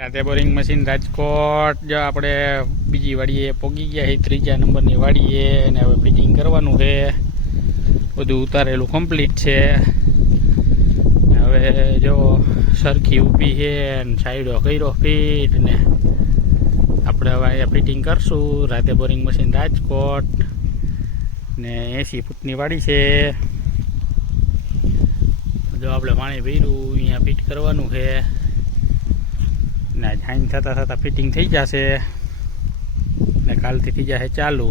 રાતે boring machine Rajkot, જો આપણે બીજી વાડીએ પોગી ગયા છે ત્રીજા નંબરની વાડીએ, અને હવે ફિટિંગ કરવાનું છે. બધું ઉતારેલું કમ્પ્લીટ છે. હવે જો સરખી ઊભી છે અને સાઈડો કર્યો ફીટ ને આપણે હવે અહીંયા ફિટિંગ કરશું. રાતે બોરિંગ મશીન રાજકોટ, ને એંસી ફૂટની વાડી છે. જો આપણે પાણી ભર્યું, અહીંયા ફિટ કરવાનું છે. ને જાઈન થતાં થતાં ફિટિંગ થઈ જશે ને કાલથી થઈ જશે ચાલુ.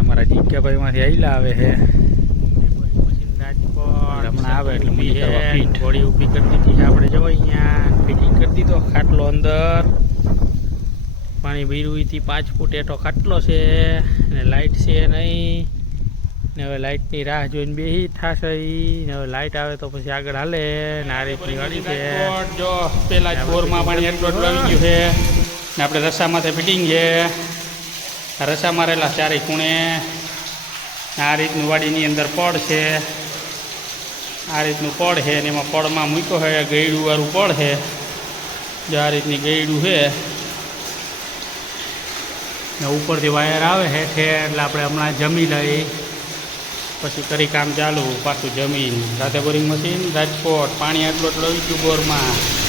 અમારા જીજ્ઞાભાઈમાંથી આઈલા આવે છે. હમણાં આવે એટલે મી ફીટ થોડી ઊભી કરી દીધી છે. આપણે જો અહીંયા. ફિટિંગ કરી દીધો ખાટલો અંદર. પાણી ભર્યું પાંચ ફૂટ એટો ખાટલો છે. ને લાઇટ છે નહીં. ને હવે લાઇટની રાહ જોઈને બેહી થશે ને હવે લાઇટ આવે તો પછી આગળ હાલે. ને આ રીતની વાળી છે. જો પેલા જ પાણી એટલું એટલું આવી ગયું છે. ને આપણે રસામાંથી ફિટિંગ છે. રસા મારેલા ચારે ખૂણે. આ રીતનું વાડીની અંદર પડ છે. આ રીતનું પડ છે ને એમાં પડમાં મૂક્યો છે. ગયડું વાળું પડ છે. જો આ રીતની ગયડું છે. ને ઉપરથી વાયર આવે છે. એટલે આપણે હમણાં જમી લઈ. પછી કરી કામ ચાલુ, પાછું જમીન રાતે બોરિંગ મશીન રાજકોટ, પાણી આટલું આટલું આવી બોરમાં